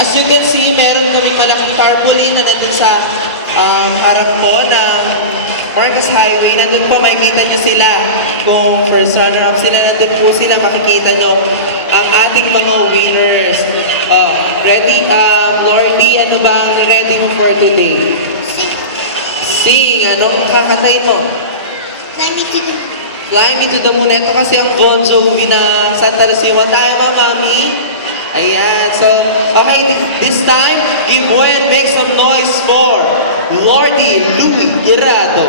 As you can see, meron kaming malaking tarpaulin na nandun sa harap po ng Marcos Highway. Nandun po, makikita nyo sila. Kung first runner-up sila, nandun po sila, makikita nyo ang ating mga winners. Ready? Lordy, ano bang ready mo for today? Sing. Anong kakatayin mo? Fly me to the moon. Fly Me to the Moon. Ito kasi ang Bon Jovi na Santa Lucia. Tayo, Mami. Ayan. So, okay, this time, give way and make some noise for Lordy Louie Irado.